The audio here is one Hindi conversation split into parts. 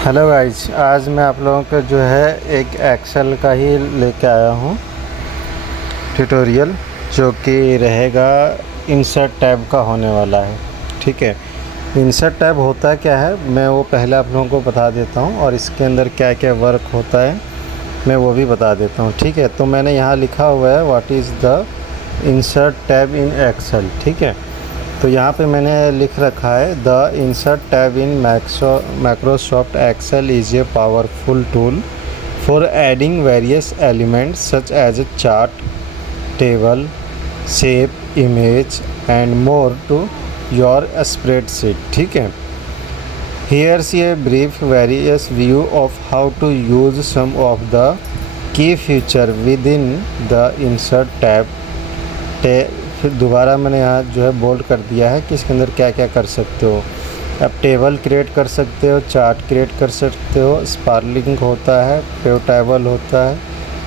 हेलो गाइस, आज मैं आप लोगों को जो है एक एक्सेल का ही लेके आया हूँ ट्यूटोरियल, जो कि रहेगा इंसर्ट टैब का होने वाला है। ठीक है, इंसर्ट टैब होता क्या है मैं वो पहले आप लोगों को बता देता हूँ, और इसके अंदर क्या क्या वर्क होता है मैं वो भी बता देता हूँ। ठीक है, तो मैंने यहाँ लिखा हुआ है what is the insert tab in Excel. ठीक है, तो यहाँ पे मैंने लिख रखा है the insert tab in Microsoft Excel is a powerful tool for adding various elements such as a chart, table, shape, image and more to your spreadsheet. ठीक है, here's a brief various view of how to use some of the key feature within the insert tab। फिर दोबारा मैंने यहाँ जो है बोल्ड कर दिया है कि इसके अंदर क्या क्या कर सकते हो। आप टेबल क्रिएट कर सकते हो, चार्ट क्रिएट कर सकते हो, स्पार्लिंग होता है, पेव टेबल होता है,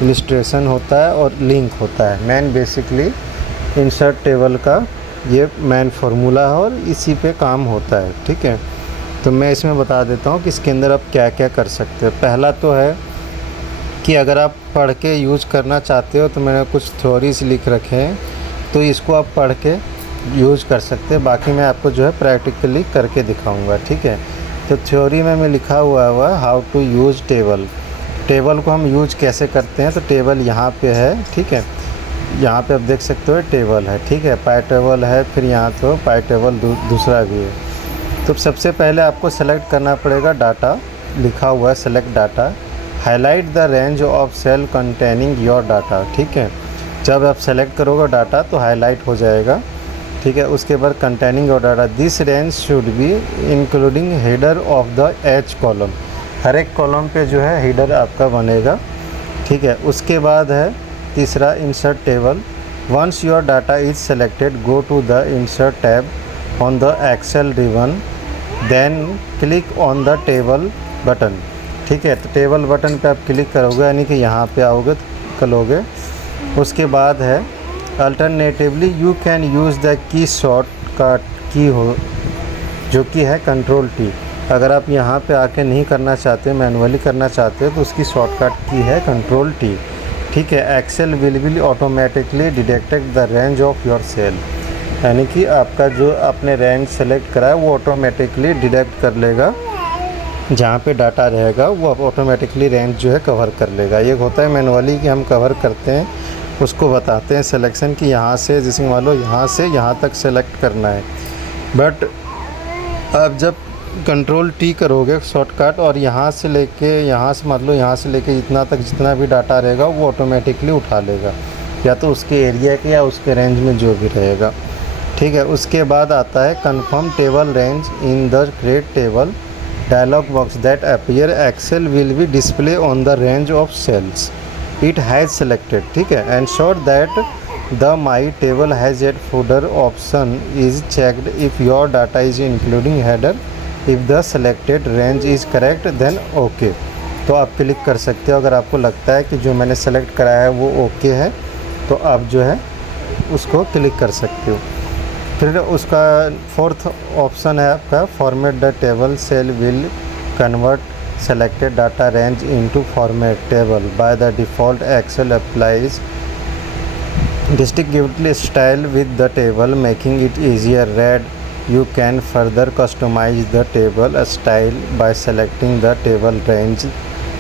इलिस्ट्रेशन होता है और लिंक होता है। मैन बेसिकली इंसर्ट टेबल का ये मैन फार्मूला है और इसी पे काम होता है। ठीक है, तो मैं इसमें बता देता हूँ कि इसके अंदर आप क्या क्या कर सकते हो। पहला तो है कि अगर आप पढ़ के यूज़ करना चाहते हो तो मैंने कुछ थ्योरीज लिख रखे हैं, तो इसको आप पढ़ के यूज़ कर सकते हैं। बाकी मैं आपको जो है प्रैक्टिकली करके दिखाऊंगा। ठीक है, तो थ्योरी में मैं लिखा हुआ है how to use table. Table को हम यूज कैसे करते हैं, तो टेबल यहाँ पे है। ठीक है, यहाँ पे आप देख सकते हो टेबल है। ठीक है, पाई टेबल है, फिर यहाँ तो पाई टेबल दूसरा भी है। तो सबसे पहले आपको सेलेक्ट करना पड़ेगा डाटा, लिखा हुआ है select data, highlight the range of cell containing your data. ठीक है, जब आप सेलेक्ट करोगे डाटा तो हाईलाइट हो जाएगा। ठीक है, उसके बाद containing your data, this range should be including header of the H column. हर एक कॉलम पे जो है हेडर आपका बनेगा। ठीक है, उसके बाद है तीसरा insert table. Once your data is selected go to the insert tab on the Excel ribbon, then click on the table button. ठीक है, तो टेबल बटन पे आप क्लिक करोगे, यानी कि यहाँ पे आओगे तो करोगे। उसके बाद है alternatively you can use the key shortcut की हो, जो कि है कंट्रोल टी। अगर आप यहाँ पे आके नहीं करना चाहते, मैनुअली करना चाहते हो, तो उसकी शॉर्टकट की है कंट्रोल टी। ठीक है, Excel will automatically detect the range of your cell, यानी कि आपका जो आपने रेंज सेलेक्ट करा है वो ऑटोमेटिकली डिटेक्ट कर लेगा। जहाँ पे डाटा रहेगा वो अब ऑटोमेटिकली रेंज जो है कवर कर लेगा। ये होता है मैनुअली कि हम कवर करते हैं, उसको बताते हैं सिलेक्शन की यहाँ से, जैसे मान लो यहाँ से यहाँ तक सेलेक्ट करना है। बट अब जब कंट्रोल टी करोगे शॉर्टकट, और यहाँ से लेके यहाँ से मान लो यहाँ से लेके इतना तक जितना भी डाटा रहेगा वो ऑटोमेटिकली उठा लेगा, या तो उसके एरिया के या उसके रेंज में जो भी रहेगा। ठीक है, उसके बाद आता है confirm table range in the create table dialog box that appear Excel will be display on the range of cells it has selected. ठीक है, ensure that the my table has at footer option is checked if your data is including header, if the selected range is correct then okay. तो आप क्लिक कर सकते हो अगर आपको लगता है कि जो मैंने सेलेक्ट कराया है वो ओके है, तो आप जो है उसको क्लिक कर सकते हो। फिर उसका फोर्थ ऑप्शन है आपका format the table cell will convert selected data range into format table by the default Excel applies distinctive style with the table making it easier read. You can further customize the table style by selecting the table range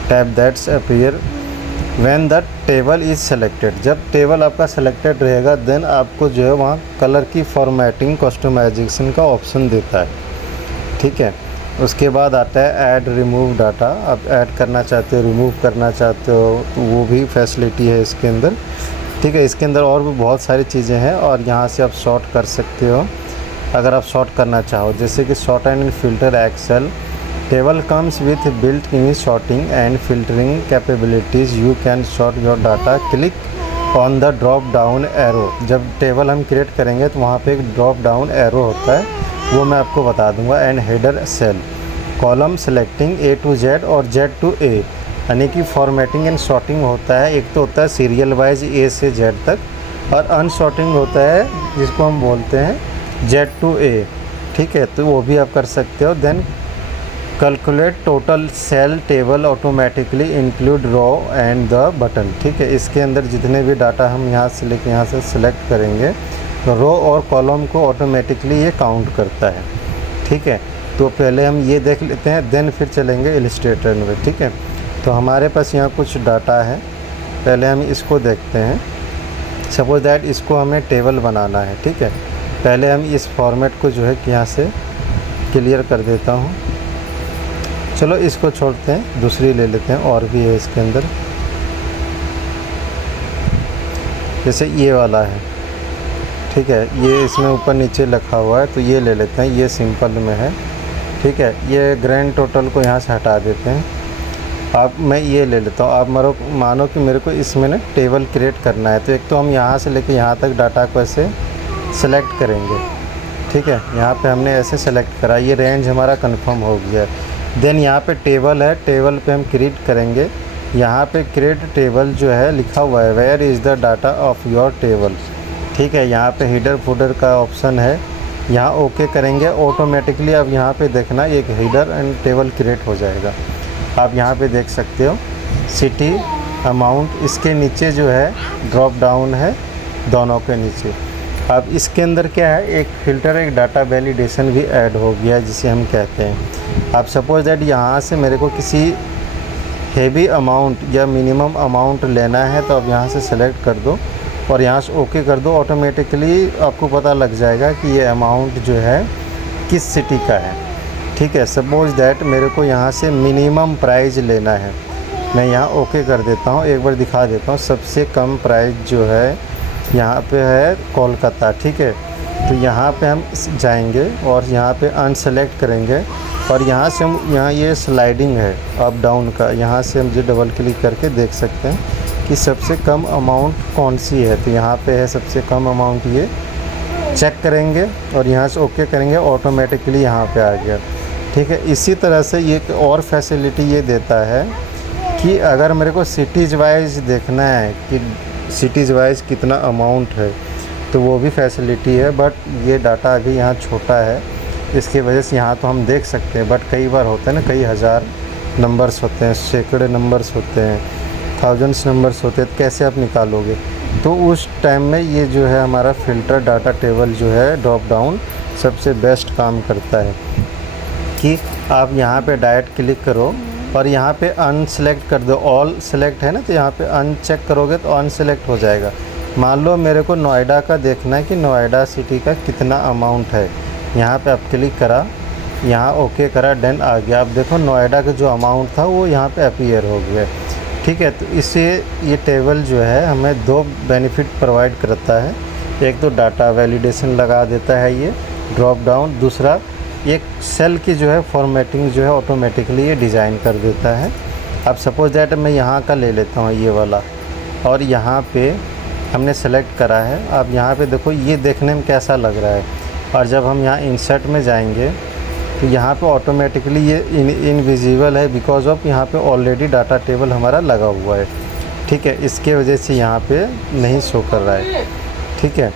tab that's appear when the table is selected। जब टेबल आपका सेलेक्टेड रहेगा देन आपको जो है वहाँ कलर की फॉर्मेटिंग कस्टमाइजेशन का ऑप्शन देता है। ठीक है, उसके बाद आता है ऐड रिमूव डाटा। आप ऐड करना चाहते हो, रिमूव करना चाहते हो, तो वो भी फैसिलिटी है इसके अंदर। ठीक है, इसके अंदर और भी बहुत सारी चीज़ें हैं, और यहाँ से आप शॉर्ट कर सकते हो अगर आप शॉर्ट करना चाहो, जैसे कि sort and filter Excel table comes with built in sorting and filtering capabilities. You can sort your data click on the drop down arrow. जब टेबल हम क्रिएट करेंगे तो वहाँ पे एक ड्रॉप डाउन एरो होता है, वो मैं आपको बता दूंगा। And header cell column selecting A to Z और जेड टू ए, यानी कि फॉर्मेटिंग एंड शॉर्टिंग होता है। एक तो होता है सीरियल वाइज ए से जेड तक, और अनशॉर्टिंग होता है जिसको हम बोलते हैं जेड टू ए। ठीक है, तो वो भी आप कर सकते हो। Then calculate total cell table automatically include row and the button. ठीक है, इसके अंदर जितने भी डाटा हम यहाँ से लेके यहाँ से सिलेक्ट करेंगे तो रो और कॉलम को ऑटोमेटिकली ये काउंट करता है। ठीक है, तो पहले हम ये देख लेते हैं, देन फिर चलेंगे इलस्ट्रेटर में। ठीक है, तो हमारे पास यहाँ कुछ डाटा है, पहले हम इसको देखते हैं। सपोज दैट इसको हमें टेबल बनाना है। ठीक है, पहले हम इस फॉर्मेट को जो है कि यहाँ से क्लियर कर देता हूँ। चलो इसको छोड़ते हैं, दूसरी ले लेते हैं, और भी है इसके अंदर, जैसे ये वाला है। ठीक है, ये इसमें ऊपर नीचे लिखा हुआ है, तो ये ले लेते हैं, ये सिंपल में है। ठीक है, ये ग्रैंड टोटल को यहाँ से हटा देते हैं। अब मैं ये ले लेता हूँ। आप मानो कि मेरे को इसमें ना टेबल क्रिएट करना है, तो एक तो हम यहाँ से लेके यहाँ तक डाटा को ऐसे सेलेक्ट करेंगे। ठीक है, यहाँ पे हमने ऐसे सेलेक्ट करा, ये रेंज हमारा कंफर्म हो गया। देन यहाँ पे टेबल है, टेबल पे हम क्रिएट करेंगे। यहाँ पे क्रिएट टेबल जो है लिखा हुआ है, where is the data of your table. ठीक है, यहाँ पे हेडर फुडर का ऑप्शन है, यहाँ ओके करेंगे। ऑटोमेटिकली अब यहाँ पे देखना एक हेडर एंड टेबल क्रिएट हो जाएगा। आप यहाँ पे देख सकते हो सिटी अमाउंट, इसके नीचे जो है ड्रॉप डाउन है दोनों के नीचे। अब इसके अंदर क्या है, एक फ़िल्टर, एक डाटा वैलिडेशन भी ऐड हो गया है, जिसे हम कहते हैं। आप सपोज दैट यहाँ से मेरे को किसी हेवी अमाउंट या मिनिमम अमाउंट लेना है, तो आप यहाँ से सेलेक्ट कर दो और यहाँ से ओके कर दो। ऑटोमेटिकली आपको पता लग जाएगा कि ये अमाउंट जो है किस सिटी का है। ठीक है, सपोज दैट मेरे को यहाँ से मिनिमम प्राइस लेना है, मैं यहाँ ओके कर देता हूँ। एक बार दिखा देता हूँ, सबसे कम प्राइस जो है यहाँ पे है कोलकाता। ठीक है, तो यहाँ पे हम जाएंगे और यहाँ पे अनसेलेक्ट करेंगे और यहाँ से हम, यहाँ ये स्लाइडिंग है अप डाउन का, यहाँ से हम जो डबल क्लिक करके देख सकते हैं कि सबसे कम अमाउंट कौन सी है। तो यहाँ पे है सबसे कम अमाउंट, ये चेक करेंगे और यहाँ से ओके करेंगे, ऑटोमेटिकली यहाँ पे आ गया। ठीक है, इसी तरह से ये एक और फैसिलिटी ये देता है कि अगर मेरे को सिटीज़ वाइज देखना है कि सिटीज़ वाइज कितना अमाउंट है, तो वो भी फैसिलिटी है। बट ये डाटा अभी यहाँ छोटा है, इसकी वजह से यहाँ तो हम देख सकते हैं, बट कई बार होता है ना, कई हज़ार नंबर्स होते हैं, सैकड़े नंबर्स होते हैं, थाउजेंड्स नंबर्स होते हैं, तो कैसे आप निकालोगे। तो उस टाइम में ये जो है हमारा फ़िल्टर डाटा टेबल जो है ड्रॉप डाउन सबसे बेस्ट काम करता है कि आप यहाँ पे डायरेक्ट क्लिक करो और यहाँ पे अनसेलेक्ट कर दो। ऑल सेलेक्ट है ना, तो यहाँ पे अनचेक करोगे तो अनसेलेक्ट हो जाएगा। मान लो मेरे को नोएडा का देखना है कि नोएडा सिटी का कितना अमाउंट है, यहाँ पे आप क्लिक करा, यहाँ ओके करा, डन आ गया। अब देखो नोएडा का जो अमाउंट था वो यहाँ पे अपीयर हो गया। ठीक है, तो इससे ये टेबल जो है हमें दो बेनिफिट प्रोवाइड करता है। एक तो डाटा वैलिडेशन लगा देता है ये ड्रॉप डाउन, दूसरा एक सेल की जो है फॉर्मेटिंग जो है ऑटोमेटिकली ये डिज़ाइन कर देता है। अब सपोज दैट मैं यहाँ का ले लेता हूँ ये वाला, और यहाँ पे हमने सेलेक्ट करा है। अब यहाँ पे देखो ये देखने में कैसा लग रहा है, और जब हम यहाँ इंसर्ट में जाएंगे तो यहाँ पे ऑटोमेटिकली ये इनविजिबल है, बिकॉज ऑफ यहाँ पे ऑलरेडी डाटा टेबल हमारा लगा हुआ है। ठीक है, इसके वजह से यहाँ पे नहीं शो कर रहा है। ठीक है,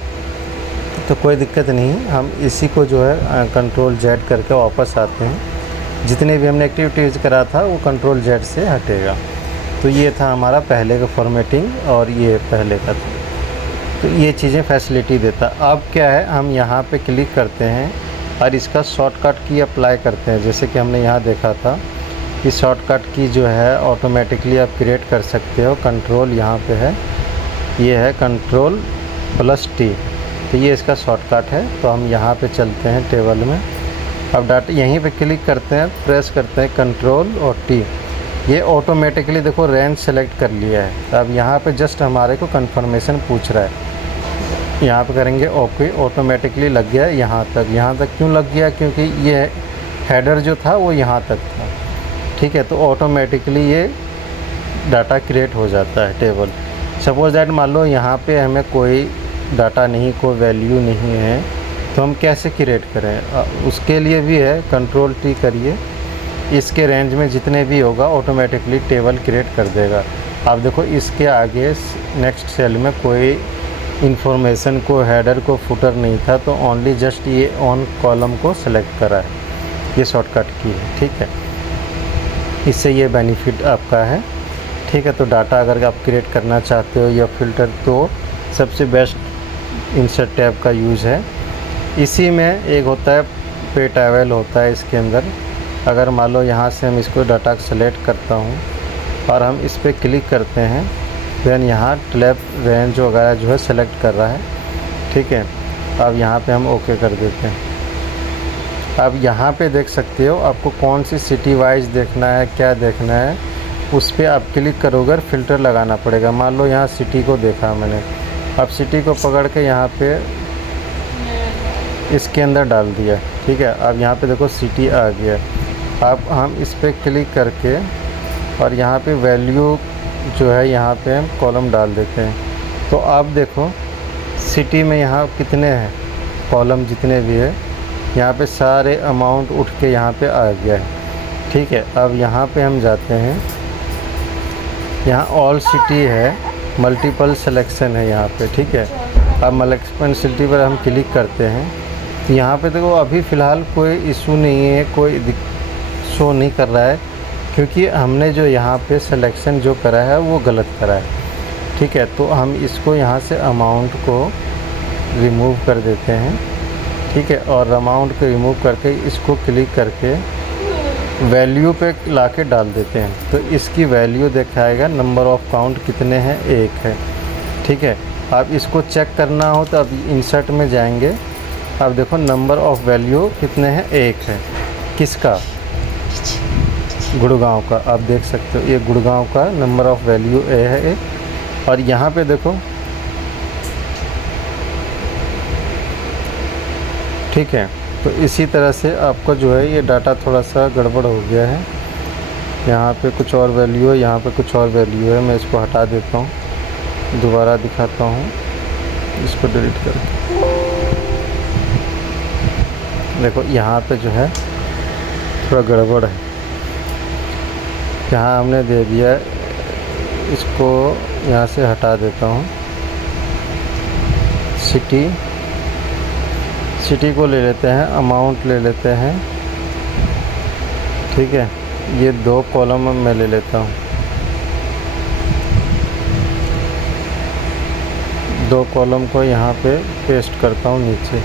तो कोई दिक्कत नहीं, हम इसी को जो है कंट्रोल जेड करके वापस आते हैं। जितने भी हमने एक्टिविटीज़ करा था वो कंट्रोल जेड से हटेगा। तो ये था हमारा पहले का फॉर्मेटिंग और ये पहले का था। तो ये चीज़ें फैसिलिटी देता। अब क्या है, हम यहाँ पे क्लिक करते हैं और इसका शॉर्टकट की अप्लाई करते हैं। जैसे कि हमने यहाँ देखा था कि शॉर्टकट की जो है ऑटोमेटिकली आप क्रिएट कर सकते हो। कंट्रोल यहाँ पे है, ये है Ctrl+T, तो ये इसका शॉर्टकट है। तो हम यहाँ पे चलते हैं टेबल में। अब डाटा यहीं पे क्लिक करते हैं, प्रेस करते हैं Ctrl और T, ये ऑटोमेटिकली देखो रेंज सेलेक्ट कर लिया है। अब यहाँ पे जस्ट हमारे को कंफर्मेशन पूछ रहा है, यहाँ पे करेंगे ओके, ऑटोमेटिकली लग गया यहाँ तक। यहाँ तक क्यों लग गया, क्योंकि ये हेडर जो था वो यहाँ तक था। ठीक है, तो ऑटोमेटिकली ये डाटा क्रिएट हो जाता है टेबल। सपोज दैट मान लो यहाँ पे हमें कोई डाटा नहीं, कोई वैल्यू नहीं है, तो हम कैसे क्रिएट करें, उसके लिए भी है Ctrl+T करिए, इसके रेंज में जितने भी होगा ऑटोमेटिकली टेबल क्रिएट कर देगा। आप देखो इसके आगे नेक्स्ट सेल में कोई इन्फॉर्मेशन को, हेडर को, फुटर नहीं था, तो ओनली जस्ट ये ऑन कॉलम को सेलेक्ट करा है, ये शॉर्टकट की है। ठीक है, इससे ये बेनिफिट आपका है। ठीक है, तो डाटा अगर आप क्रिएट करना चाहते हो या फ़िल्टर, तो सबसे बेस्ट इंसर्ट टैब का यूज़ है। इसी में एक होता है पे टैवल होता है इसके अंदर। अगर मान लो यहाँ से हम इसको डाटा सेलेक्ट करता हूँ और हम इस पर क्लिक करते हैं, देन यहाँ टैब रेंज वगैरह जो है सेलेक्ट कर रहा है। ठीक है, अब यहाँ पे हम ओके कर देते हैं। अब यहाँ पे देख सकते हो आपको कौन सी सिटी वाइज देखना है, क्या देखना है, उस पर आप क्लिक करोगे और फ़िल्टर लगाना पड़ेगा। मान लो यहाँ सिटी को देखा मैंने, अब सिटी को पकड़ के यहाँ पे इसके अंदर डाल दिया। ठीक है, अब यहाँ पे देखो सिटी आ गया। अब हम इस पर क्लिक करके और यहाँ पे वैल्यू जो है यहाँ पे हम कॉलम डाल देते हैं। तो आप देखो सिटी में यहाँ कितने हैं कॉलम, जितने भी है यहाँ पे सारे अमाउंट उठ के यहाँ पे आ गया है। ठीक है, अब यहाँ पे हम जाते हैं, यहाँ ऑल सिटी है, मल्टीपल सिलेक्शन है यहाँ पे। ठीक है, अब मल्टीपल सिटी पर हम क्लिक करते हैं तो यहाँ पे देखो अभी फ़िलहाल कोई इशू नहीं है, कोई शो नहीं कर रहा है, क्योंकि हमने जो यहाँ पे सिलेक्शन जो करा है वो गलत करा है। ठीक है, तो हम इसको यहाँ से अमाउंट को रिमूव कर देते हैं। ठीक है, और अमाउंट को रिमूव करके इसको क्लिक करके वैल्यू पे लाके डाल देते हैं। तो इसकी वैल्यू दिखाएगा, नंबर ऑफ़ काउंट कितने हैं, 1 है। ठीक है, अब इसको चेक करना हो तो अब इंसर्ट में जाएंगे। अब देखो नंबर ऑफ़ वैल्यू कितने हैं, 1 है। किसका? गुड़गांव का। आप देख सकते हो ये गुड़गांव का नंबर ऑफ़ वैल्यू है 1। और यहाँ पे देखो, ठीक है, तो इसी तरह से आपका जो है ये डाटा थोड़ा सा गड़बड़ हो गया है। यहाँ पे कुछ और वैल्यू है, यहाँ पे कुछ और वैल्यू है। मैं इसको हटा देता हूँ, दोबारा दिखाता हूँ, इसको डिलीट करके। देखो यहाँ पे जो है थोड़ा गड़बड़ है, यहाँ हमने दे दिया, इसको यहाँ से हटा देता हूँ। सिटी को ले लेते हैं, अमाउंट ले लेते हैं। ठीक है, ये 2 कॉलम मैं ले लेता हूँ, 2 कॉलम को यहाँ पे पेस्ट करता हूँ नीचे।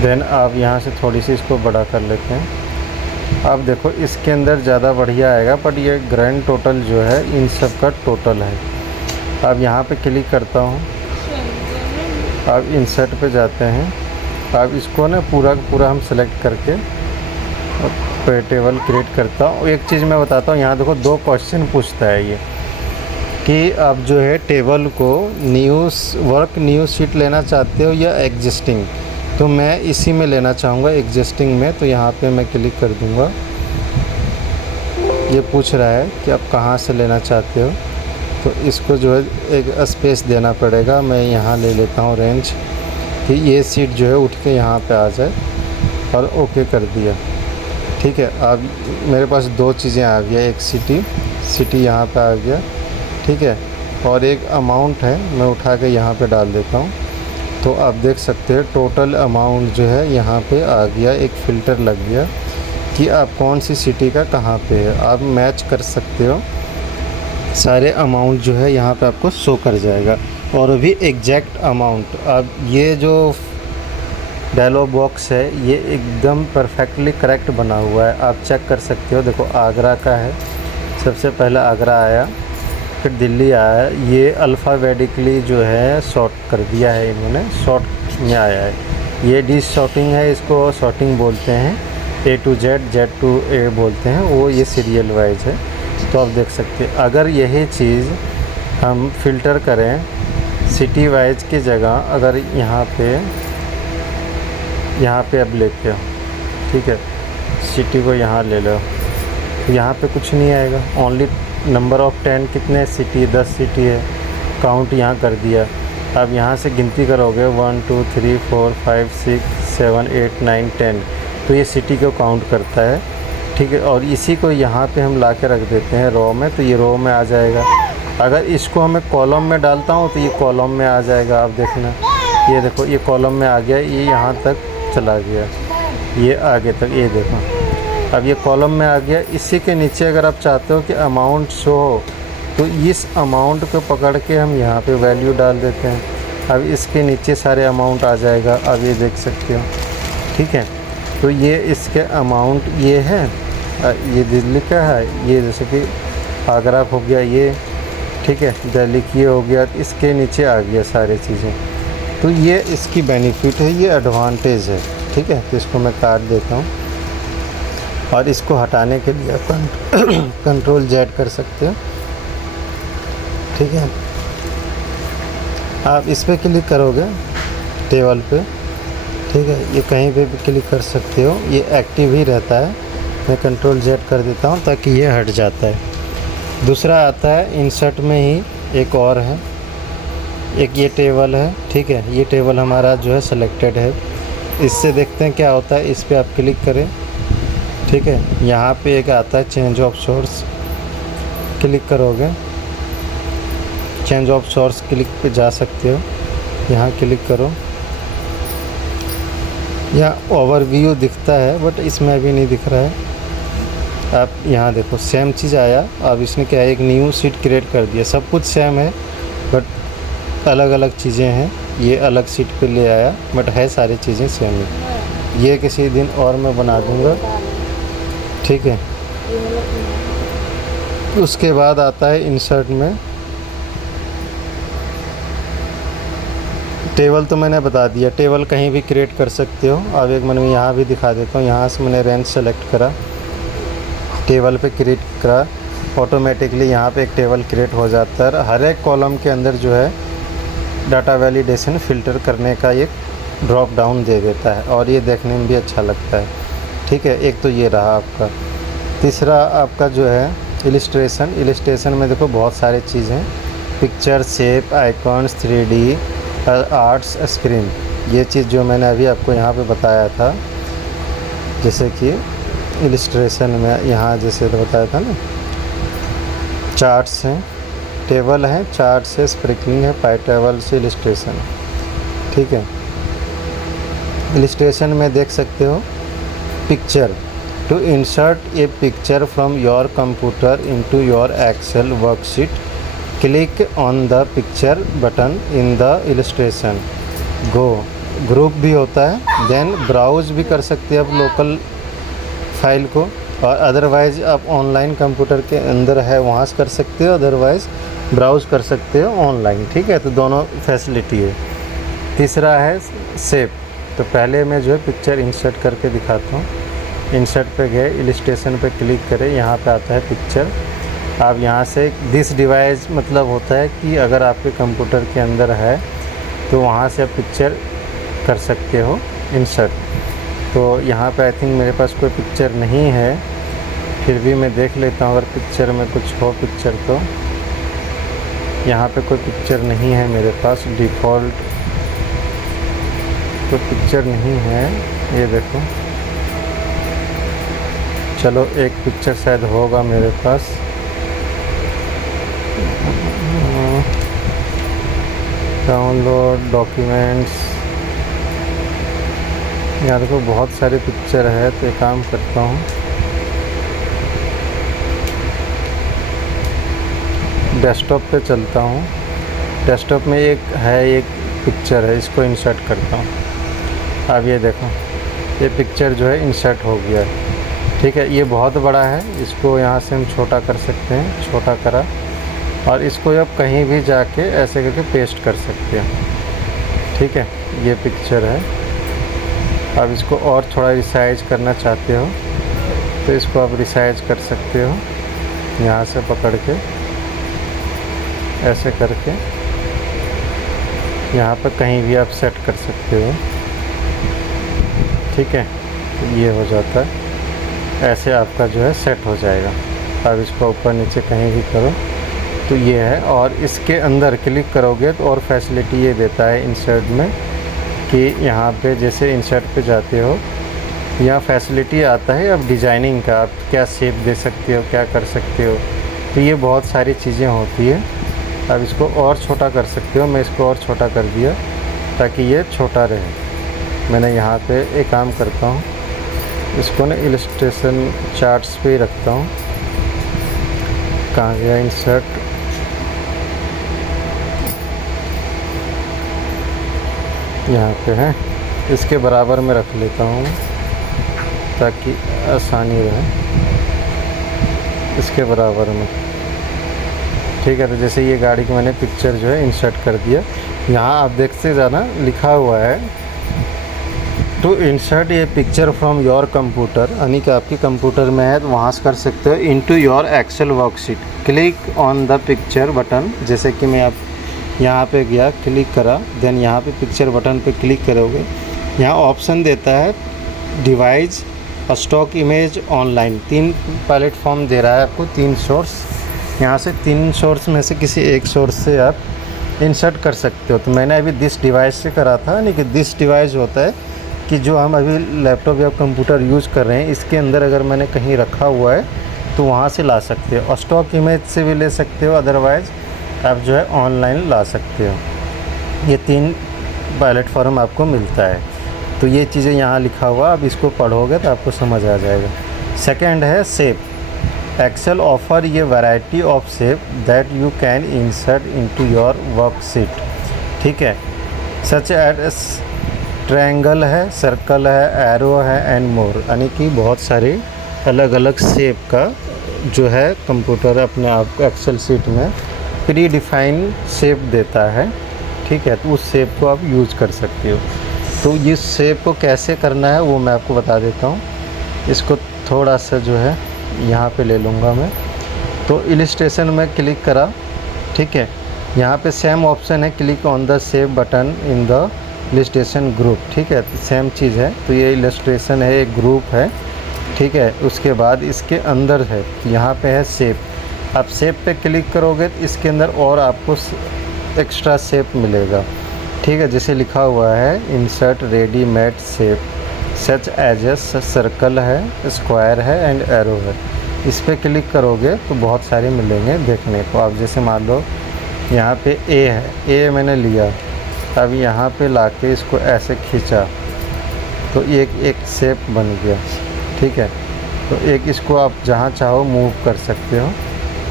देन आप यहाँ से थोड़ी सी इसको बड़ा कर लेते हैं। अब देखो इसके अंदर ज़्यादा बढ़िया आएगा, बट ये ग्रैंड टोटल जो है इन सब का टोटल है। अब यहाँ पे क्लिक करता हूँ, अब इंसर्ट पे जाते हैं। अब इसको ना पूरा हम सेलेक्ट करके और टेबल क्रिएट करता हूँ। एक चीज़ मैं बताता हूँ, यहाँ देखो 2 क्वेश्चन पूछता है ये कि आप जो है टेबल को न्यू शीट लेना चाहते हो या एग्जिस्टिंग। तो मैं इसी में लेना चाहूँगा, एग्जिस्टिंग में। तो यहाँ पे मैं क्लिक कर दूँगा। ये पूछ रहा है कि आप कहाँ से लेना चाहते हो, तो इसको जो है एक स्पेस देना पड़ेगा। मैं यहाँ ले लेता हूँ रेंज, कि ये सीट जो है उठ के यहाँ पे आ जाए, और ओके कर दिया। ठीक है, अब मेरे पास 2 चीज़ें आ गया, एक सिटी यहाँ पे आ गया। ठीक है, और एक अमाउंट है, मैं उठा के यहाँ पे डाल देता हूँ। तो आप देख सकते हैं टोटल अमाउंट जो है यहाँ पे आ गया, एक फ़िल्टर लग गया कि आप कौन सी सिटी का कहाँ पे है। आप मैच कर सकते हो, सारे अमाउंट जो है यहाँ पे आपको शो कर जाएगा, और अभी एग्जैक्ट अमाउंट। अब ये जो डायलॉग बॉक्स है ये एकदम परफेक्टली करेक्ट बना हुआ है, आप चेक कर सकते हो। देखो आगरा का है, सबसे पहले आगरा आया, फिर दिल्ली आया। ये अल्फ़ाबेटिकली जो है सॉर्ट कर दिया है इन्होंने, सॉर्ट में आया है। ये डी सॉर्टिंग है, इसको सॉर्टिंग बोलते हैं। A to Z, Z to A बोलते हैं, वो ये सीरियल वाइज है। तो आप देख सकते हैं, अगर यही चीज़ हम फ़िल्टर करें सिटी वाइज की जगह, अगर यहाँ पे अब लेते हो, ठीक है, सिटी को यहाँ ले लो, यहाँ पे कुछ नहीं आएगा, ओनली नंबर ऑफ़ 10 कितने सिटी, 10 सिटी है, काउंट यहाँ कर दिया। अब यहाँ से गिनती करोगे 1 2 3 4 5 6 7 8 9 10, तो ये सिटी को काउंट करता है। ठीक है, और इसी को यहाँ पे हम ला के रख देते हैं रो में, तो ये रो में आ जाएगा। अगर इसको हमें कॉलम में डालता हूँ तो ये कॉलम में आ जाएगा। आप देखना, ये देखो ये कॉलम में आ गया, ये यहाँ तक चला गया, ये आगे तक, ये देखो अब ये कॉलम में आ गया। इसी के नीचे अगर आप चाहते हो कि अमाउंट शो हो तो इस अमाउंट को पकड़ के हम यहाँ पे वैल्यू डाल देते हैं। अब इसके नीचे सारे अमाउंट आ जाएगा, अब ये देख सकते हो। ठीक है, तो ये इसके अमाउंट ये है, ये दिल्ली का है, ये जैसे कि आगरा हो गया ये। ठीक है, दिल्ली की ये हो गया, इसके नीचे आ गया सारी चीज़ें। तो ये इसकी बेनिफिट है, ये एडवांटेज है। ठीक है, तो इसको मैं काट देता हूँ और इसको हटाने के लिए कंट्रोल जेड कर सकते हो। ठीक है, आप इस पर क्लिक करोगे टेबल पे। ठीक है, ये कहीं पे भी क्लिक कर सकते हो, ये एक्टिव ही रहता है। मैं कंट्रोल जेड कर देता हूँ ताकि ये हट जाता है। दूसरा आता है इंसर्ट में ही एक और है, एक ये टेबल है। ठीक है, ये टेबल हमारा जो है सिलेक्टेड है। इससे देखते हैं क्या होता है। इस पर आप क्लिक करें। ठीक है, यहाँ पे एक आता है चेंज ऑफ सोर्स, क्लिक करोगे चेंज ऑफ सोर्स क्लिक पे जा सकते हो। यहाँ क्लिक करो, यहाँ ओवरव्यू दिखता है बट इसमें अभी नहीं दिख रहा है। आप यहाँ देखो सेम चीज़ आया। अब इसने क्या है, एक न्यू सीट क्रिएट कर दिया। सब कुछ सेम है बट अलग अलग चीज़ें हैं। ये अलग सीट पे ले आया बट है सारी चीज़ें सेम है। ये किसी दिन और मैं बना दूँगा। ठीक है, उसके बाद आता है इंसर्ट में टेबल। तो मैंने बता दिया, टेबल कहीं भी क्रिएट कर सकते हो। अब एक मैंने यहाँ भी दिखा देता हूँ। यहाँ से मैंने रेंज सेलेक्ट करा, टेबल पे क्रिएट करा, ऑटोमेटिकली यहाँ पे एक टेबल क्रिएट हो जाता है। हर एक कॉलम के अंदर जो है डाटा वैलिडेशन फ़िल्टर करने का एक ड्रॉप डाउन दे देता है और ये देखने में भी अच्छा लगता है। ठीक है, एक तो ये रहा आपका। तीसरा आपका जो है इलिस्ट्रेशन। इलिस्ट्रेशन में देखो बहुत सारी चीज़ें, picture, shape, icons, 3D, arts, screen. ये चीज़ जो मैंने अभी आपको यहाँ पे बताया था, जैसे कि इलिस्ट्रेशन में यहाँ जैसे तो बताया था ना, चार्ट्स हैं, टेबल हैं, चार्ट्स है, स्प्रिंकलिंग है, पाई टेबल से इलिस्ट्रेशन। ठीक है, इलिस्ट्रेशन में देख सकते हो picture. To insert a picture from your computer into your Excel worksheet, click on the picture button in the illustration. Go group भी होता है, देन ब्राउज भी कर सकते हैं आप लोकल फाइल को, और अदरवाइज़ आप ऑनलाइन कंप्यूटर के अंदर है वहाँ से कर सकते हो, अदरवाइज़ ब्राउज़ कर सकते हो ऑनलाइन। ठीक है, तो दोनों फैसिलिटी है। तीसरा है सेव। तो पहले मैं जो है पिक्चर इंसर्ट करके दिखाता हूँ। इंसर्ट पे गए, इलिस्ट्रेशन पे क्लिक करें, यहाँ पे आता है पिक्चर। आप यहाँ से दिस डिवाइस मतलब होता है कि अगर आपके कंप्यूटर के अंदर है तो वहाँ से आप पिक्चर कर सकते हो इंसर्ट। तो यहाँ पे आई थिंक मेरे पास कोई पिक्चर नहीं है, फिर भी मैं देख लेता हूँ अगर पिक्चर में कुछ हो पिक्चर। तो यहाँ पे कोई पिक्चर नहीं है मेरे पास, डिफ़ॉल्ट कोई पिक्चर नहीं है। ये देखो, चलो एक पिक्चर शायद होगा मेरे पास। डाउनलोड डॉक्यूमेंट्स, यहाँ देखो बहुत सारे पिक्चर है। तो एक काम करता हूँ, डेस्कटॉप पे चलता हूँ। डेस्कटॉप में एक पिक्चर है, इसको इंसर्ट करता हूँ। अब ये देखो, ये पिक्चर जो है इंसर्ट हो गया। ठीक है, ये बहुत बड़ा है, इसको यहाँ से हम छोटा कर सकते हैं। छोटा करा और इसको अब कहीं भी जाके ऐसे करके पेस्ट कर सकते हैं। ठीक है, ये पिक्चर है। अब इसको और थोड़ा रिसाइज करना चाहते हो तो इसको आप रिसाइज कर सकते हो, यहाँ से पकड़ के ऐसे करके यहाँ पर कहीं भी आप सेट कर सकते हो। ठीक है, तो ये हो जाता है, ऐसे आपका जो है सेट हो जाएगा। अब इसको ऊपर नीचे कहीं भी करो तो ये है। और इसके अंदर क्लिक करोगे तो और फैसिलिटी ये देता है इंसर्ट में कि यहाँ पे जैसे इंसर्ट पे जाते हो, यहाँ फैसिलिटी आता है अब डिज़ाइनिंग का, आप क्या शेप दे सकते हो, क्या कर सकते हो। तो ये बहुत सारी चीज़ें होती है। अब इसको और छोटा कर सकते हो। मैं इसको और छोटा कर दिया, ताकि ये छोटा रहे। मैंने यहाँ पे एक काम करता हूँ, इसको ना इलस्ट्रेशन चार्ट्स पे ही रखता हूँ। कहाँ गया इंसर्ट, यहाँ पे है, इसके बराबर में रख लेता हूँ ताकि आसानी रहे, इसके बराबर में। ठीक है, तो जैसे ये गाड़ी की मैंने पिक्चर जो है इंसर्ट कर दिया। यहाँ आप देखते जाना लिखा हुआ है टू इंसर्ट ये पिक्चर फ्रॉम योर कंप्यूटर, यानी कि आपके कंप्यूटर में है तो वहाँ से कर सकते हो। Into your Excel worksheet, click on the picture button. जैसे कि मैं आप यहाँ पे गया, क्लिक करा, देन यहाँ पे पिक्चर बटन पे क्लिक करोगे, यहाँ ऑप्शन देता है device stock image online. 3 platform दे रहा है आपको, 3 सोर्स। यहाँ से 3 सोर्स में से किसी एक सोर्स से आप इंसर्ट कर सकते हो। तो मैंने अभी दिस डिवाइस से करा था, यानी कि दिस डिवाइस होता है कि जो हम अभी लैपटॉप या कंप्यूटर यूज़ कर रहे हैं, इसके अंदर अगर मैंने कहीं रखा हुआ है तो वहाँ से ला सकते हो। स्टॉक इमेज से भी ले सकते हो, अदरवाइज़ आप जो है ऑनलाइन ला सकते हो। ये 3 प्लेटफॉर्म आपको मिलता है। तो ये चीज़ें यहाँ लिखा हुआ, अब इसको पढ़ोगे तो आपको समझ आ जाएगा। सेकंड है शेप। एक्सेल ऑफर ये variety of shape that you can insert into your worksheet. ठीक है, सच एज ट्रायंगल है, सर्कल है, एरो है एंड मोर, यानी कि बहुत सारे अलग अलग शेप का जो है कंप्यूटर अपने आप को एक्सेल शीट में प्री डिफाइन शेप देता है। ठीक है, तो उस शेप को आप यूज़ कर सकते हो। तो इस शेप को कैसे करना है वो मैं आपको बता देता हूँ। इसको थोड़ा सा जो है यहाँ पे ले लूँगा मैं। तो इलस्ट्रेशन में क्लिक करा, ठीक है, यहाँ पे सेम ऑप्शन है, click on the shape button in the illustration group. ठीक है, तो सेम चीज़ है। तो ये इलस्ट्रेशन है, एक ग्रुप है। ठीक है, उसके बाद इसके अंदर है, यहाँ पे है शेप। आप शेप पे क्लिक करोगे तो इसके अंदर और आपको एक्स्ट्रा शेप मिलेगा। ठीक है, जैसे लिखा हुआ है insert readymade shape such as a circle है, स्क्वायर है एंड एरो है। इस पर क्लिक करोगे तो बहुत सारे मिलेंगे देखने को। आप जैसे मान लो यहाँ पे ए है, ए मैंने लिया, अब यहाँ पे लाके इसको ऐसे खींचा तो एक शेप बन गया। ठीक है, तो एक इसको आप जहाँ चाहो मूव कर सकते हो।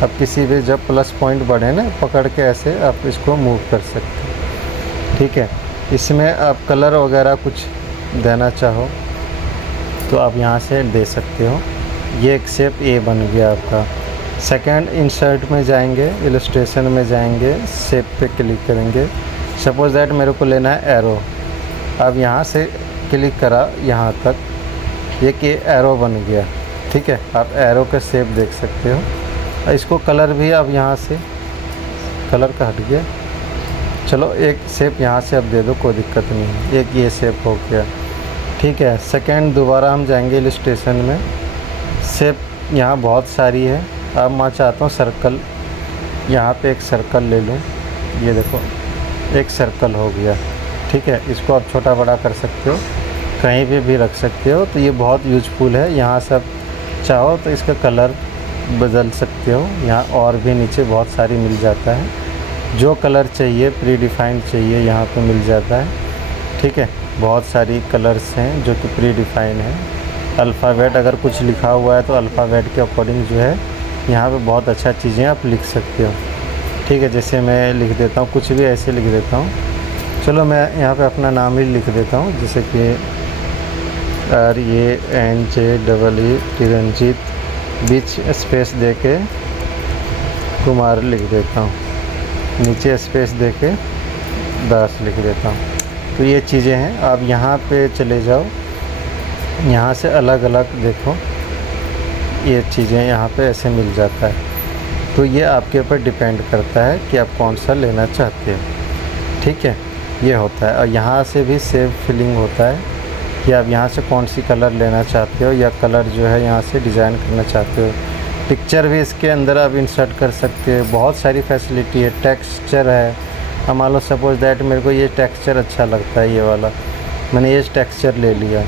अब किसी भी जब प्लस पॉइंट बढ़े ना, पकड़ के ऐसे आप इसको मूव कर सकते हो। ठीक है, इसमें आप कलर वगैरह कुछ देना चाहो तो आप यहाँ से दे सकते हो। ये एक शेप ए बन गया आपका। सेकंड इंसर्ट में जाएंगे, इलस्ट्रेशन में जाएंगे, शेप पे क्लिक करेंगे। सपोज दैट मेरे को लेना है एरो। अब यहाँ से क्लिक करा यहाँ तक, एक ये एरो बन गया। ठीक है, आप एरो का शेप देख सकते हो। इसको कलर भी अब यहाँ से कलर का हट गया। चलो एक शेप यहाँ से अब दे दो, कोई दिक्कत नहीं है। एक ये शेप हो गया। ठीक है, सेकंड दोबारा हम जाएंगे इलस्ट्रेशन में। शेप यहाँ बहुत सारी है। अब मैं चाहता हूँ सर्कल, यहाँ पे एक सर्कल ले लूँ। ये देखो एक सर्कल हो गया। ठीक है, इसको आप छोटा बड़ा कर सकते हो, कहीं भी रख सकते हो। तो ये बहुत यूजफुल है। यहाँ से आप चाहो तो इसका कलर बदल सकते हो। यहाँ और भी नीचे बहुत सारी मिल जाता है, जो कलर चाहिए प्री डिफाइंड चाहिए यहाँ पे मिल जाता है। ठीक है, बहुत सारी कलर्स हैं जो कि प्री डिफाइंड है। अल्फ़ाबेट अगर कुछ लिखा हुआ है तो अल्फ़ाबेट के अकॉर्डिंग जो है यहाँ पे बहुत अच्छा चीज़ें आप लिख सकते हो। ठीक है, जैसे मैं लिख देता हूँ, कुछ भी ऐसे लिख देता हूँ। चलो मैं यहाँ पे अपना नाम ही लिख देता हूँ, जैसे कि RANJEE रंजीत, बीच स्पेस दे के कुमार लिख देता हूँ, नीचे स्पेस दे के दास लिख देता हूँ। तो ये चीज़ें हैं। आप यहाँ पे चले जाओ, यहाँ से अलग अलग देखो, ये चीज़ें यहाँ पे ऐसे मिल जाता है। तो ये आपके ऊपर डिपेंड करता है कि आप कौन सा लेना चाहते हो। ठीक है, ये होता है। और यहाँ से भी सेव फिलिंग होता है कि आप यहाँ से कौन सी कलर लेना चाहते हो, या कलर जो है यहाँ से डिज़ाइन करना चाहते हो। पिक्चर भी इसके अंदर आप इंसर्ट कर सकते हो। बहुत सारी फैसिलिटी है। टेक्सचर है। अब मान लो सपोज दैट मेरे को ये टेक्सचर अच्छा लगता है, ये वाला, मैंने ये टेक्सचर ले लिया,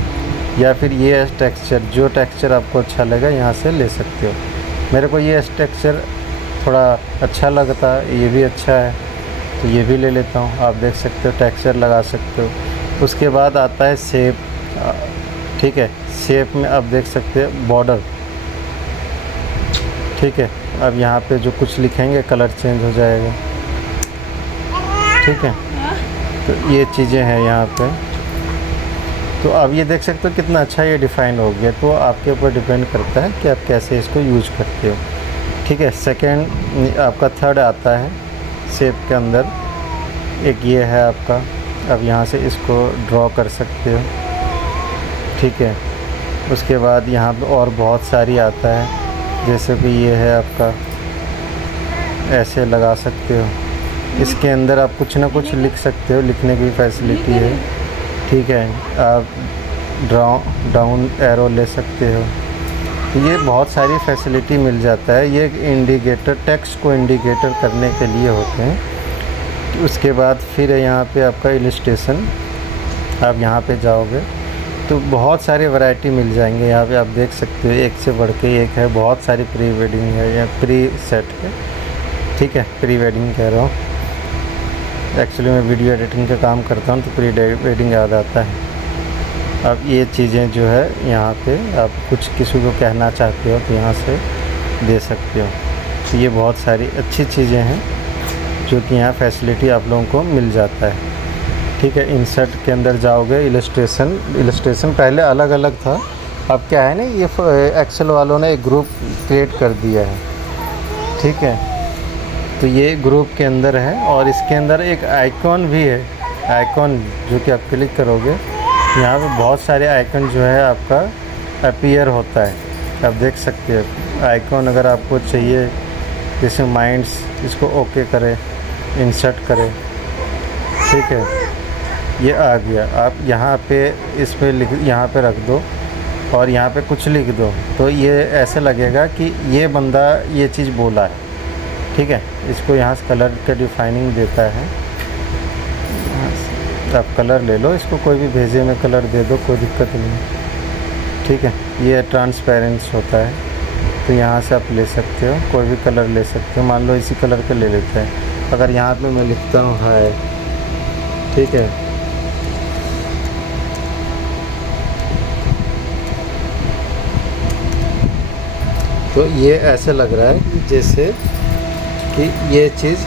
या फिर ये टेक्सचर, जो टेक्सचर आपको अच्छा लगा यहाँ से ले सकते हो। मेरे को ये टेक्सचर थोड़ा अच्छा लगता है, ये भी अच्छा है, तो ये भी ले लेता हूँ। आप देख सकते हो, टेक्सचर लगा सकते हो। उसके बाद आता है शेप। ठीक है, शेप में आप देख सकते हैं बॉर्डर, ठीक है। अब यहाँ पे जो कुछ लिखेंगे कलर चेंज हो जाएगा, ठीक है। तो ये चीज़ें हैं यहाँ पे। तो अब ये देख सकते हो कितना अच्छा ये डिफ़ाइन हो गया। तो आपके ऊपर डिपेंड करता है कि आप कैसे इसको यूज करते हो, ठीक है। सेकंड आपका थर्ड आता है शेप के अंदर, एक ये है आपका। अब यहाँ से इसको ड्रॉ कर सकते हो, ठीक है। उसके बाद यहाँ पे और बहुत सारी आता है, जैसे कि ये है आपका, ऐसे लगा सकते हो। इसके अंदर आप कुछ ना कुछ लिख सकते हो, लिखने की फैसिलिटी है, ठीक है। आप डाउन एरो ले सकते हो। ये बहुत सारी फैसिलिटी मिल जाता है। ये इंडिकेटर, टेक्स्ट को इंडिकेटर करने के लिए होते हैं। उसके बाद फिर यहाँ पे आपका इलस्ट्रेशन, आप यहाँ पे जाओगे तो बहुत सारी वैरायटी मिल जाएंगे। यहाँ पे आप देख सकते हो, एक से बढ़ के एक है, बहुत सारी प्री वेडिंग है या प्री सेट है, ठीक है। प्री वेडिंग कह रहा हूँ, एक्चुअली मैं वीडियो एडिटिंग का काम करता हूँ तो प्री वेडिंग याद आता है। अब ये चीज़ें जो है यहाँ पे आप कुछ किसी को कहना चाहते हो तो यहाँ से दे सकते हो। तो ये बहुत सारी अच्छी चीज़ें हैं जो कि यहाँ फैसिलिटी आप लोगों को मिल जाता है, ठीक है। इंसर्ट के अंदर जाओगे, इलस्ट्रेशन पहले अलग अलग था, अब क्या है ना, ये एक्सेल वालों ने एक ग्रुप क्रिएट कर दिया है, ठीक है। तो ये ग्रुप के अंदर है और इसके अंदर एक आइकॉन भी है, आइकॉन जो कि आप क्लिक करोगे, यहाँ पे बहुत सारे आइकन जो है आपका अपीयर होता है, आप देख सकते हो। आइकॉन अगर आपको चाहिए, जैसे माइंड्स, इसको ओके करें, इंसर्ट करें, ठीक है। ये आ गया। आप यहाँ पे इस पे लिख, यहाँ पे रख दो और यहाँ पे कुछ लिख दो तो ये ऐसे लगेगा कि ये बंदा ये चीज़ बोला है, ठीक है। इसको यहाँ से कलर का डिफाइनिंग देता है, आप कलर ले लो, इसको कोई भी भेजे में कलर दे दो, कोई दिक्कत नहीं, ठीक है। ये ट्रांसपेरेंस होता है, तो यहाँ से आप ले सकते हो, कोई भी कलर ले सकते हो। मान लो इसी कलर के ले लेते हैं। अगर यहाँ पे मैं लिखता हूँ हाय, ठीक है, तो ये ऐसे लग रहा है कि जैसे कि ये चीज़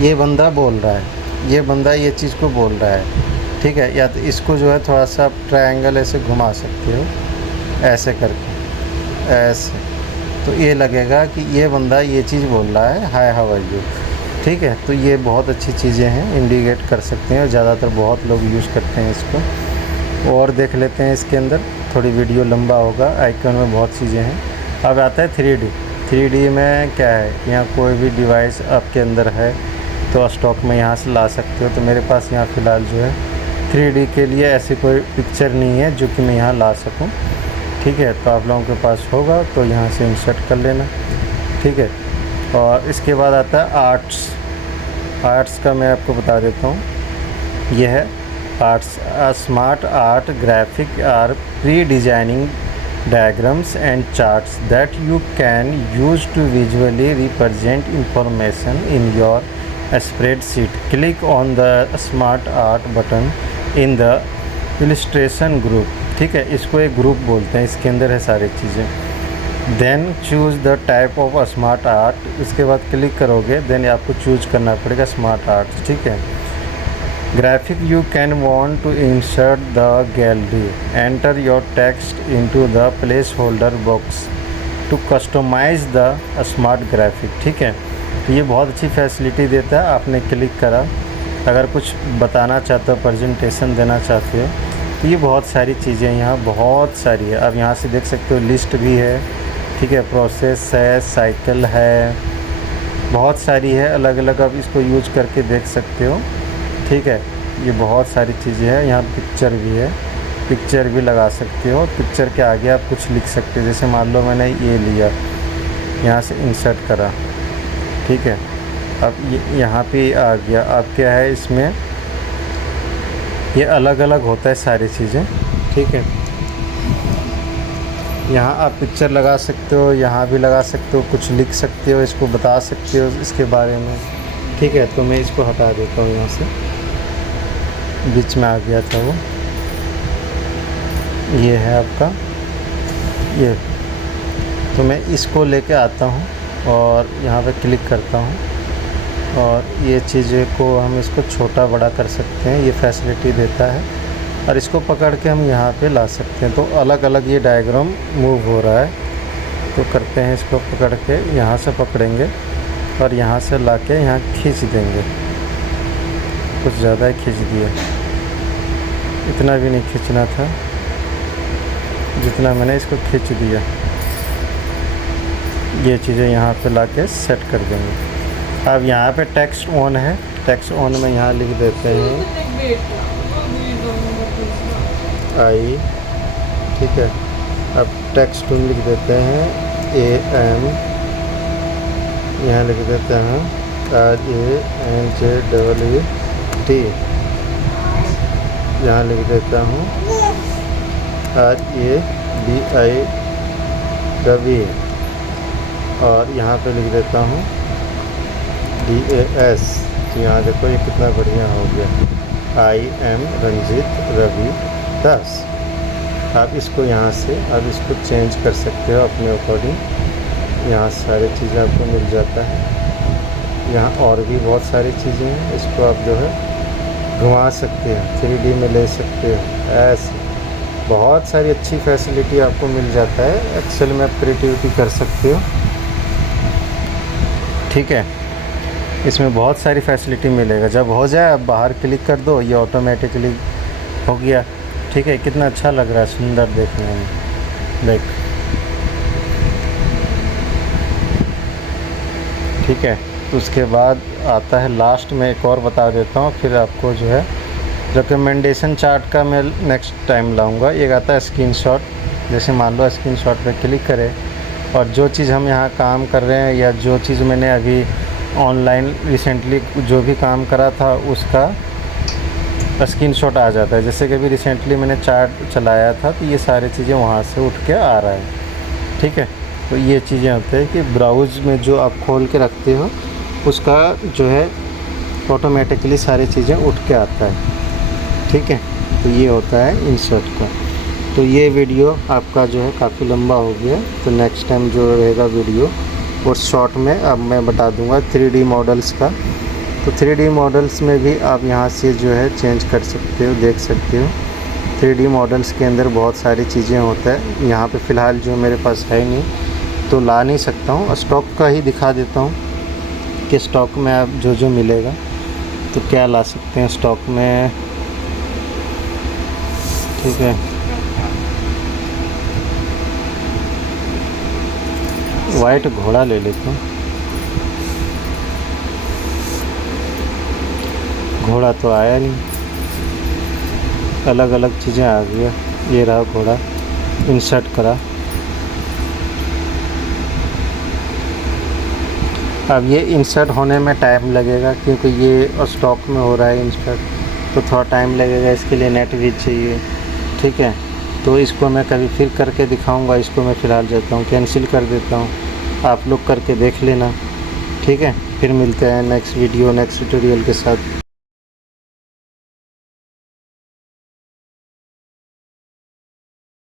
ये बंदा बोल रहा है, ये बंदा ये चीज़ को बोल रहा है, ठीक है। या तो इसको जो है थोड़ा सा आप ट्रायंगल ऐसे घुमा सकते हो, ऐसे करके, ऐसे, तो ये लगेगा कि ये बंदा ये चीज़ बोल रहा है, हाय हाउ आर यू, ठीक है। तो ये बहुत अच्छी चीज़ें हैं, इंडिकेट कर सकते हैं और ज़्यादातर बहुत लोग यूज़ करते हैं इसको। और देख लेते हैं इसके अंदर, थोड़ी वीडियो लंबा होगा। आइकन में बहुत चीज़ें हैं। अब आता है 3D में क्या है, यहाँ कोई भी डिवाइस आपके अंदर है तो स्टॉक में यहाँ से ला सकते हो। तो मेरे पास यहाँ फ़िलहाल जो है 3D के लिए ऐसी कोई पिक्चर नहीं है जो कि मैं यहाँ ला सकूँ, ठीक है। तो आप लोगों के पास होगा तो यहाँ से इंसर्ट कर लेना, ठीक है। और इसके बाद आता है आर्ट्स का मैं आपको बता देता हूँ। ये है arts, smart art graphic are pre designing diagrams and charts that you can use to visually represent information in your spreadsheet. Click on the smart art button in the illustration group, ठीक है। इसको एक ग्रुप बोलते हैं, इसके अंदर है सारी चीज़ें। Then choose the type of smart art, इसके बाद क्लिक करोगे, देन आपको चूज करना पड़ेगा स्मार्ट आर्ट, ठीक है। Graphic, you can want to insert the gallery. Enter your text into the placeholder box to customize the smart graphic, ठीक है। तो ये बहुत अच्छी फैसिलिटी देता है। आपने क्लिक करा, अगर कुछ बताना चाहते हो, प्रेजेंटेशन देना चाहते हो, तो ये बहुत सारी चीज़ें यहाँ बहुत सारी है। अब यहाँ से देख सकते हो लिस्ट भी है, ठीक है, प्रोसेस है, साइकिल है, बहुत सारी है अलग अलग। आप इसको यूज करके देख सकते हो, ठीक है। ये बहुत सारी चीज़ें हैं। यहाँ पिक्चर भी है, पिक्चर भी लगा सकते हो। पिक्चर के आगे आप कुछ लिख सकते हो, जैसे मान लो मैंने ये लिया, यहाँ से इंसर्ट करा, ठीक है। अब ये यहाँ पे आ गया। अब क्या है इसमें, ये अलग अलग होता है सारी चीज़ें, ठीक है। यहाँ आप पिक्चर लगा सकते हो, यहाँ भी लगा सकते हो, कुछ लिख सकते हो, इसको बता सकते हो इसके बारे में, ठीक है। तो मैं इसको हटा देता हूँ, यहाँ से बीच में आ गया था वो, ये है आपका ये। तो मैं इसको लेके आता हूँ और यहाँ पे क्लिक करता हूँ और ये चीज़ें को हम इसको छोटा बड़ा कर सकते हैं, ये फैसिलिटी देता है। और इसको पकड़ के हम यहाँ पे ला सकते हैं, तो अलग अलग ये डायग्राम मूव हो रहा है। तो करते हैं, इसको पकड़ के यहाँ से पकड़ेंगे और यहाँ से ला के यहाँ खींच देंगे। कुछ ज़्यादा ही खींच दिया, इतना भी नहीं खींचना था जितना मैंने इसको खींच दिया। ये चीज़ें यहाँ पे ला के सेट कर देंगे। अब यहाँ पे टेक्स्ट ऑन है, टेक्स्ट ऑन में यहाँ लिख देते हैं आई, ठीक है। अब टेक्स्ट लिख देते हैं AM, यहाँ लिख देते हैं RANJET, यहाँ लिख देता हूँ RABI रवि, और यहाँ पे लिख देता हूँ DAS। तो यहाँ देखो ये कितना बढ़िया हो गया, IM रंजीत रवि दास। आप इसको यहाँ से अब इसको चेंज कर सकते हो अपने अकॉर्डिंग। यहाँ सारी चीज़ें आपको मिल जाता है। यहाँ और भी बहुत सारी चीज़ें हैं, इसको आप जो है घुमा सकते हो, 3D में ले सकते हो। ऐसे बहुत सारी अच्छी फैसिलिटी आपको मिल जाता है। एक्सेल में आप क्रिएटिविटी कर सकते हो, ठीक है। इसमें बहुत सारी फैसिलिटी मिलेगा। जब हो जाए अब बाहर क्लिक कर दो, ये ऑटोमेटिकली हो गया, ठीक है। कितना अच्छा लग रहा है, सुंदर देखने में, देख, ठीक है। उसके बाद आता है लास्ट में एक और बता देता हूँ, फिर आपको जो है रिकमेंडेशन चार्ट का मैं नेक्स्ट टाइम लाऊंगा। एक आता है स्क्रीनशॉट, जैसे मान लो स्क्रीनशॉट पे क्लिक करें और जो चीज़ हम यहाँ काम कर रहे हैं या जो चीज़ मैंने अभी ऑनलाइन रिसेंटली जो भी काम करा था उसका स्क्रीनशॉट आ जाता है। जैसे कि अभी रिसेंटली मैंने चार्ट चलाया था, तो ये सारी चीज़ें वहाँ से उठ के आ रहा है, ठीक है। तो ये चीज़ें होती है कि ब्राउज़ में जो आप खोल के रखते हो उसका जो है ऑटोमेटिकली सारी चीज़ें उठ के आता है, ठीक है। तो ये होता है इंसर्ट का। तो ये वीडियो आपका जो है काफ़ी लंबा हो गया, तो नेक्स्ट टाइम जो रहेगा वीडियो वो शॉर्ट में अब मैं बता दूंगा 3D मॉडल्स का। तो 3D मॉडल्स में भी आप यहाँ से जो है चेंज कर सकते हो, देख सकते हो। 3D मॉडल्स के अंदर बहुत सारी चीज़ें होता है। यहाँ पे फ़िलहाल जो मेरे पास है नहीं, तो ला नहीं सकता हूँ। स्टॉक का ही दिखा देता हूँ कि स्टॉक में आप जो जो मिलेगा तो क्या ला सकते हैं स्टॉक में, ठीक है। वाइट घोड़ा ले लेते हैं, घोड़ा तो आया नहीं, अलग अलग चीज़ें आ गया। ये रहा घोड़ा, इंसर्ट करा। अब ये इंसर्ट होने में टाइम लगेगा क्योंकि ये स्टॉक में हो रहा है इंसर्ट, तो थोड़ा टाइम लगेगा। इसके लिए नेट भी चाहिए, ठीक है। तो इसको मैं कभी फिर करके दिखाऊंगा। इसको मैं फ़िलहाल जाता हूँ, कैंसिल कर देता हूँ, आप लोग करके देख लेना, ठीक है। फिर मिलते हैं नेक्स्ट वीडियो नेक्स्ट ट्यूटोरियल के साथ।